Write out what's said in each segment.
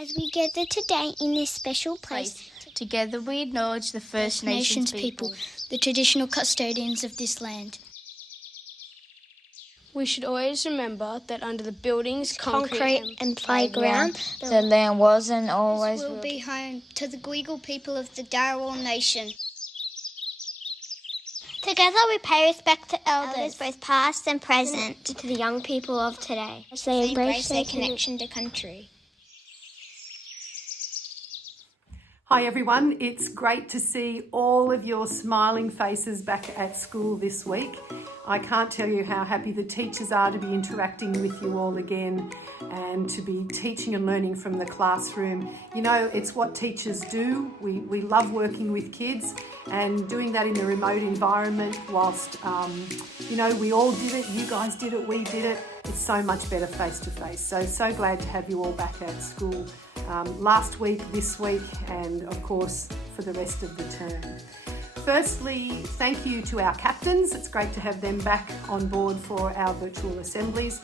As we gather today in this special place, together we acknowledge the First Nations people, the traditional custodians of this land. We should always remember that under the buildings, concrete and playground, the land was and always will be home to the Gweagal people of the Darawal Nation. Together we pay respect to elders, both past and present, to the young people of today, as they embrace their connection to country. Hi everyone, it's great to see all of your smiling faces back at school this week. I can't tell you how happy the teachers are to be interacting with you all again and to be teaching and learning from the classroom. You know, it's what teachers do. We love working with kids and doing that in a remote environment whilst, we all did it, you guys did it, we did it. It's so much better face to face. So glad to have you all back at school last week, this week, and of course for the rest of the term. Firstly, thank you to our captains. It's great to have them back on board for our virtual assemblies.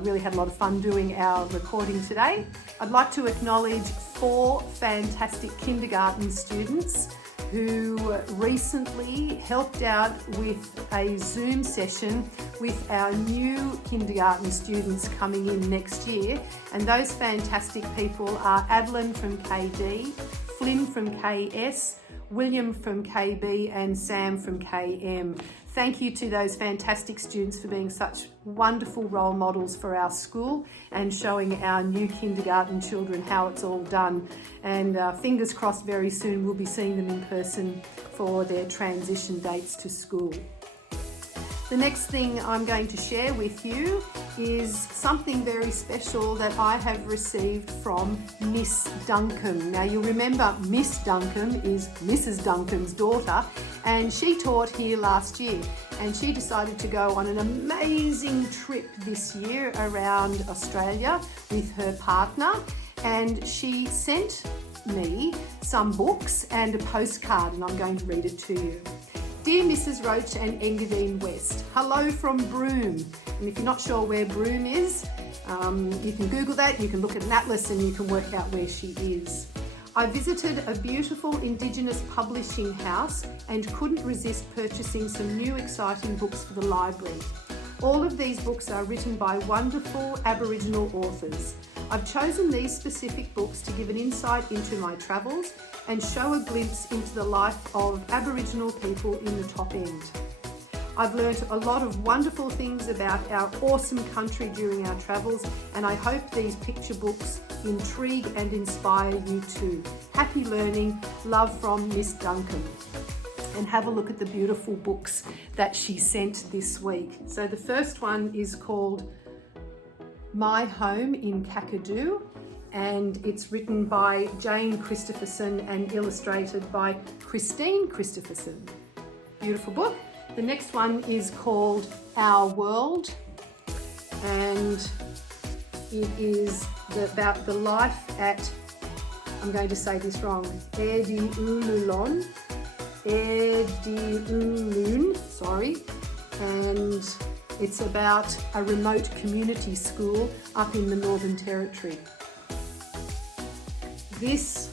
Really had a lot of fun doing our recording today. I'd like to acknowledge 4 fantastic kindergarten students who recently helped out with a Zoom session with our new kindergarten students coming in next year. And those fantastic people are Adeline from KD, Flynn from KS, William from KB and Sam from KM. Thank you to those fantastic students for being such wonderful role models for our school and showing our new kindergarten children how it's all done. And fingers crossed very soon we'll be seeing them in person for their transition dates to school. The next thing I'm going to share with you is something very special that I have received from Miss Duncombe. Now you remember Miss Duncombe is Mrs. Duncombe's daughter, and she taught here last year, and she decided to go on an amazing trip this year around Australia with her partner, and she sent me some books and a postcard, and I'm going to read it to you. Dear Mrs. Roach and Engadine West, hello from Broome. And if you're not sure where Broome is, you can Google that, you can look at an atlas and you can work out where she is. I visited a beautiful Indigenous publishing house and couldn't resist purchasing some new exciting books for the library. All of these books are written by wonderful Aboriginal authors. I've chosen these specific books to give an insight into my travels and show a glimpse into the life of Aboriginal people in the top end. I've learnt a lot of wonderful things about our awesome country during our travels, and I hope these picture books intrigue and inspire you too. Happy learning, love from Miss Duncombe. And have a look at the beautiful books that she sent this week. So the first one is called My Home in Kakadu, and it's written by Jane Christopherson and illustrated by Christine Christopherson. Beautiful book. The next one is called Our World, and it is about the life at, I'm going to say this wrong, Erdiululun, sorry, and it's about a remote community school up in the Northern Territory. This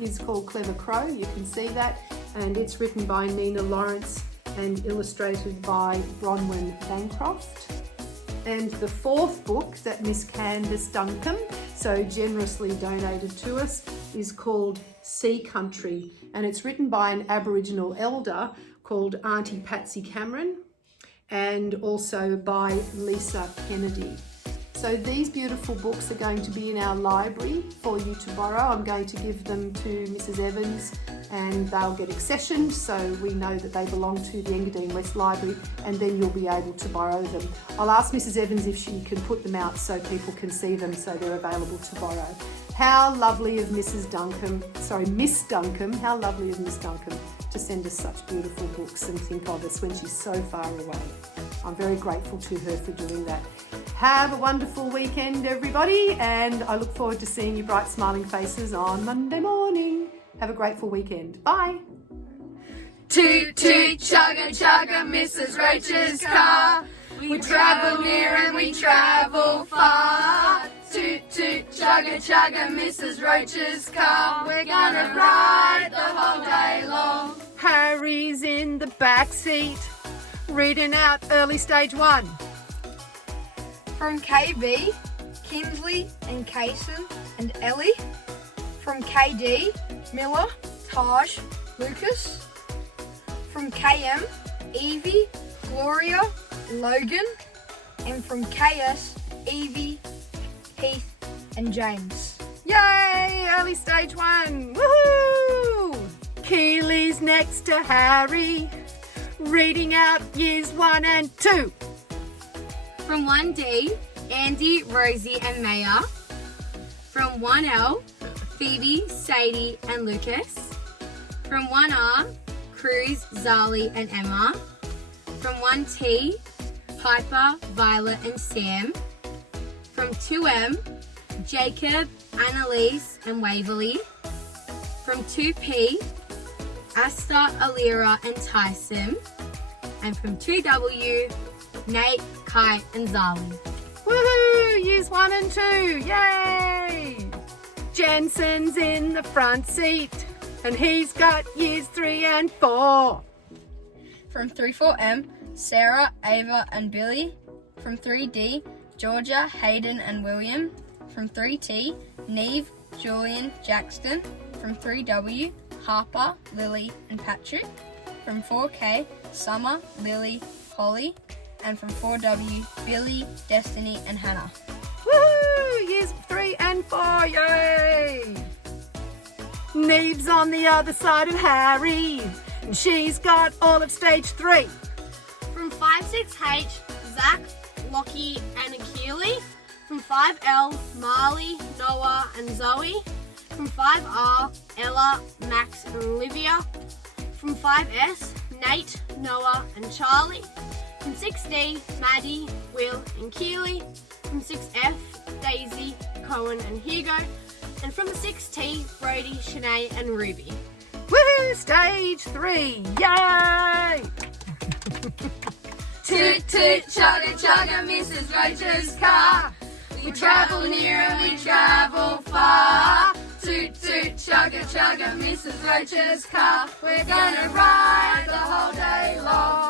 is called Clever Crow, you can see that, and it's written by Nina Lawrence and illustrated by Bronwyn Bancroft. And the 4th book that Miss Candice Duncombe so generously donated to us is called Sea Country, and it's written by an Aboriginal elder called Auntie Patsy Cameron and also by Lisa Kennedy. So these beautiful books are going to be in our library for you to borrow. I'm going to give them to Mrs. Evans and they'll get accessioned, so we know that they belong to the Engadine West Library, and then you'll be able to borrow them. I'll ask Mrs. Evans if she can put them out so people can see them so they're available to borrow. How lovely of Miss Duncombe, how lovely of Miss Duncombe to send us such beautiful books and think of us when she's so far away. I'm very grateful to her for doing that. Have a wonderful weekend, everybody, and I look forward to seeing your bright smiling faces on Monday morning. Have a grateful weekend. Bye. Toot toot chugga chugga Mrs. Roach's car. We travel near and we travel far. Toot toot chugga chugga, chugga, Mrs. Roach's car. We're gonna ride the whole day long. Harry's in the back seat, reading out early stage 1. From KB, Kinsley and Kaysen and Ellie. From KD, Miller, Taj, Lucas. From KM, Evie, Gloria, Logan. And from KS, Evie, Heath and James. Yay! Early stage 1. Woohoo! Keely's next to Harry, reading out years 1 and 2. From 1D, Andy, Rosie and Maya. From 1L, Phoebe, Sadie and Lucas. From 1R, Cruz, Zali and Emma. From 1T, Piper, Violet and Sam. From 2M, Jacob, Annalise and Waverly. From 2P, Asta, Alira and Tyson. And from 2W, Nate, Kite and Zali. Woohoo! Years 1 and 2. Yay! Jensen's in the front seat, and he's got years 3 and 4. From 34M, Sarah, Ava and Billy. From 3D, Georgia, Hayden and William. From 3T, Neve, Julian, Jackson. From 3W, Harper, Lily and Patrick. From 4K, Summer, Lily, Holly. And from 4W, Billy, Destiny and Hannah. Woohoo! Years 3 and 4. Yay! Neve's on the other side of Harry, and she's got all of stage 3. From 5-6H, Zach, Lockie and Akili. From 5L, Marley, Noah and Zoe. From 5R, Ella, Max and Olivia. From 5S, Nate, Noah and Charlie. From 6D, Maddie, Will and Keely. From 6F, Daisy, Cohen and Hugo. And from 6T, Brody, Shanae and Ruby. Woohoo! Stage 3. Yay! Toot toot, chugga chugga, Mrs. Roach's car. We travel near and we travel far. Toot toot, chugga chugga, Mrs. Roach's car. We're gonna ride the whole day long.